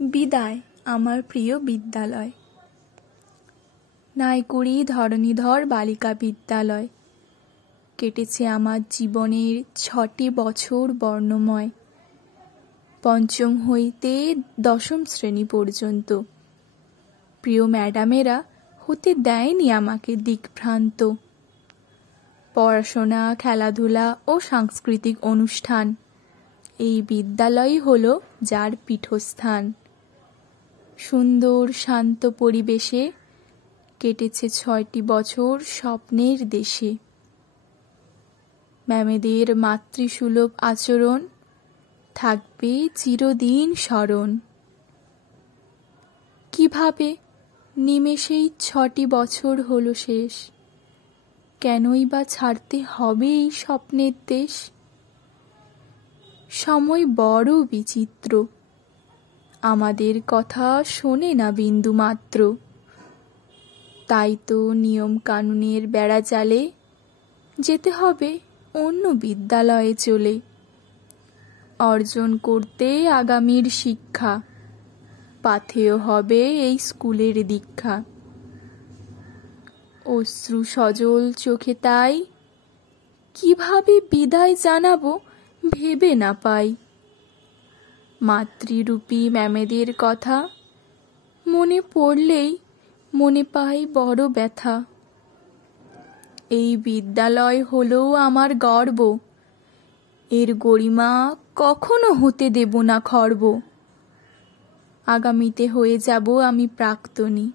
বিদায় আমার প্রিয় বিদ্যালয়। নাইকুড়ি ধরণীধর বালিকা বিদ্যালয়। কেটেছে আমার জীবনের 6টি বছর বর্ণময়, পঞ্চম হইতে দশম শ্রেণী পর্যন্ত। প্রিয় ম্যাডামেরা হতে দেয়নি আমাকে দিকভ্রান্ত। পড়াশোনা, খেলাধুলা ও সাংস্কৃতিক অনুষ্ঠান, এই বিদ্যালয়ই হলো যার পীঠস্থান। সুন্দর শান্ত পরিবেশে কেটেছে 6টি বছর স্বপ্নের দেশে। ম্যামেদের মাতৃসুলভ আচরণ থাকবে চিরদিন স্মরণ। কিভাবে নিমেষেই 6টি বছর হলো শেষ, কেনই বা ছাড়তে হবে এই স্বপ্নের দেশ। সময় বড় বিচিত্র, আমাদের কথা শোনে না বিন্দু মাত্র। তাই তো নিয়ম কানুনের বেড়া জালে যেতে হবে অন্য বিদ্যালয়ে চলে। অর্জন করতে আগামীর শিক্ষা, পাথেয় হবে এই স্কুলের দীক্ষা। অশ্রু সজল চোখে তাই, কিভাবে বিদায় জানাবো ভেবে না পাই। মাতৃরূপী ম্যামেদের কথা মনে পড়লেই মনে পাই বড় ব্যথা। এই বিদ্যালয় হলো আমার গর্ব, এর গরিমা কখনো হতে দেব না খর্ব। আগামীতে হয়ে যাব আমি প্রাক্তনী,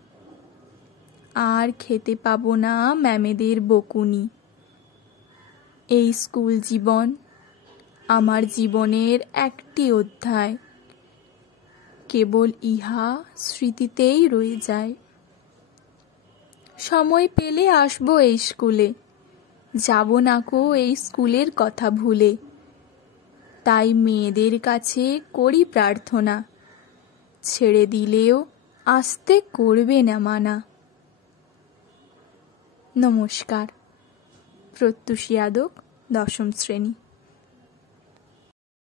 আর খেতে পাবো না ম্যামেদের বকুনি। এই স্কুল জীবন আমার জীবনের একটি অধ্যায়, কেবল ইহা স্মৃতিতেই রয়ে যায়। সময় পেলে আসবো এই স্কুলে, যাব না কো এই স্কুলের কথা ভুলে। তাই মেয়েদের কাছে করি প্রার্থনা, ছেড়ে দিলেও আসতে করবে না মানা। নমস্কার। প্রত্যুষ যাদব, দশম শ্রেণী।